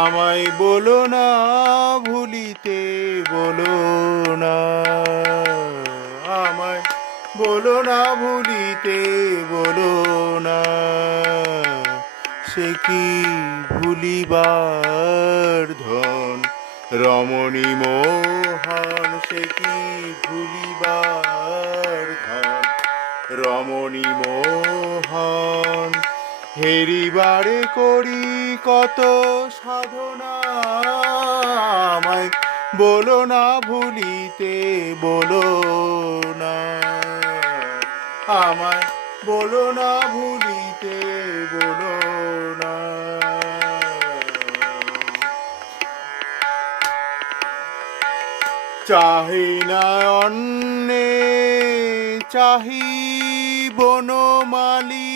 আমায় বলো না ভুলিতে, বলো না আমায়, বলো না ভুলিতে, বলো না সে কি ভুলিবার ধন, রমণী মোহন সে কি ভুলিবার ধন, রমণী মোহন হেরিবারে করি কত সাধনা, আমায় বলো না ভুলিতে, বলো না আমায়, বলো না ভুলিতে, বলো না। চাহি না অন্নে, চাহি বনমালী,